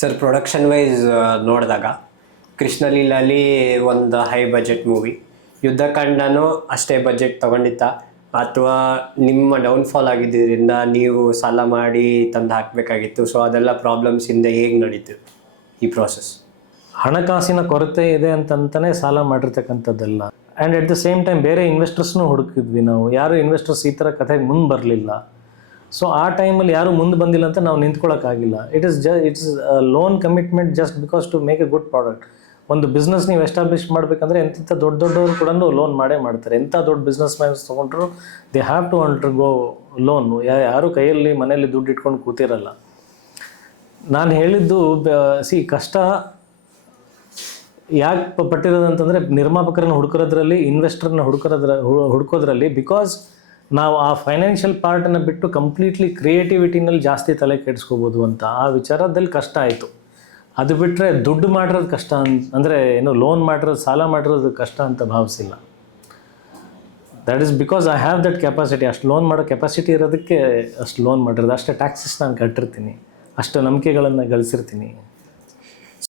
Sir production wise ನೋಡಿದಾಗ ಕೃಷ್ಣಲೀಲಾಲಿ ಒಂದು high budget movie, ಯುದ್ಧಕಾಂಡನೂ ಅಷ್ಟೇ ಬಜೆಟ್ ತೊಗೊಂಡಿತ್ತ ಅಥವಾ ನಿಮ್ಮ ಡೌನ್ಫಾಲ್ ಆಗಿದ್ದರಿಂದ ನೀವು ಸಾಲ ಮಾಡಿ ತಂದು ಹಾಕಬೇಕಾಗಿತ್ತು? ಸೊ ಅದೆಲ್ಲ ಪ್ರಾಬ್ಲಮ್ಸಿಂದ ಹೇಗೆ ನಡೀತು ಈ ಪ್ರಾಸೆಸ್? ಹಣಕಾಸಿನ ಕೊರತೆ ಇದೆ ಅಂತಂತಾನೆ ಸಾಲ ಮಾಡಿರ್ತಕ್ಕಂಥದ್ದೆಲ್ಲ. And at the same time ಬೇರೆ ಇನ್ವೆಸ್ಟರ್ಸ್ನೂ ಹುಡುಕಿದ್ವಿ ನಾವು. ಯಾರು ಇನ್ವೆಸ್ಟರ್ಸ್ ಈ ಥರ ಕಥೆಗೆ ಮುಂದೆ ಬರಲಿಲ್ಲ. ಸೊ ಆ ಟೈಮಲ್ಲಿ ಯಾರು ಮುಂದೆ ಬಂದಿಲ್ಲ ಅಂತ ನಾವು ನಿಂತ್ಕೊಳ್ಳೋಕ್ಕಾಗಿಲ್ಲ. It's loan commitment just because to make a good product. ಒಂದು ಬಿಸ್ನೆಸ್ ನೀವು ಎಸ್ಟಾಬ್ಲಿಷ್ ಮಾಡಬೇಕಂದ್ರೆ ಎಂಥ ದೊಡ್ಡವರು ಕೂಡ ಲೋನ್ ಮಾಡೇ ಮಾಡ್ತಾರೆ. ಎಂಥ ದೊಡ್ಡ ಬಿಸ್ನೆಸ್ ಮ್ಯಾನ್ಸ್ ತೊಗೊಂಡ್ರು they have to undergo loan. ಯಾರು ಕೈಯಲ್ಲಿ ಮನೆಯಲ್ಲಿ ದುಡ್ಡು ಇಟ್ಕೊಂಡು ಕೂತಿರಲ್ಲ. ನಾನು ಹೇಳಿದ್ದು ಕಷ್ಟ ಯಾಕೆ ಪಟ್ಟಿರೋದಂತಂದರೆ ನಿರ್ಮಾಪಕರನ್ನ ಹುಡುಕೋದ್ರಲ್ಲಿ, ಇನ್ವೆಸ್ಟರ್ನ ಹುಡುಕೋದ್ರಲ್ಲಿ, ಬಿಕಾಸ್ ನಾವು ಆ ಫೈನಾನ್ಷಿಯಲ್ ಪಾರ್ಟನ್ನು ಬಿಟ್ಟು ಕಂಪ್ಲೀಟ್ಲಿ ಕ್ರಿಯೇಟಿವಿಟಿನಲ್ಲಿ ಜಾಸ್ತಿ ತಲೆ ಕೆಡಿಸ್ಕೋಬೋದು ಅಂತ ಆ ವಿಚಾರದಲ್ಲಿ ಕಷ್ಟ ಆಯಿತು. ಅದು ಬಿಟ್ಟರೆ ದುಡ್ಡು ಮಾಡಿರೋದು ಕಷ್ಟ ಅಂದರೆ ಲೋನ್ ಮಾಡಿರೋದು, ಸಾಲ ಮಾಡಿರೋದು ಕಷ್ಟ ಅಂತ ಭಾವಿಸಿಲ್ಲ. That is because I have that capacity. ಅಷ್ಟು ಲೋನ್ ಮಾಡೋ ಕೆಪಾಸಿಟಿ ಇರೋದಕ್ಕೆ ಅಷ್ಟು ಲೋನ್ ಮಾಡಿರೋದು. ಅಷ್ಟೇ ಟ್ಯಾಕ್ಸಸ್ ನಾನು ಕಟ್ಟಿರ್ತೀನಿ, ಅಷ್ಟು ನಂಬಿಕೆಗಳನ್ನು ಗಳಿಸಿರ್ತೀನಿ.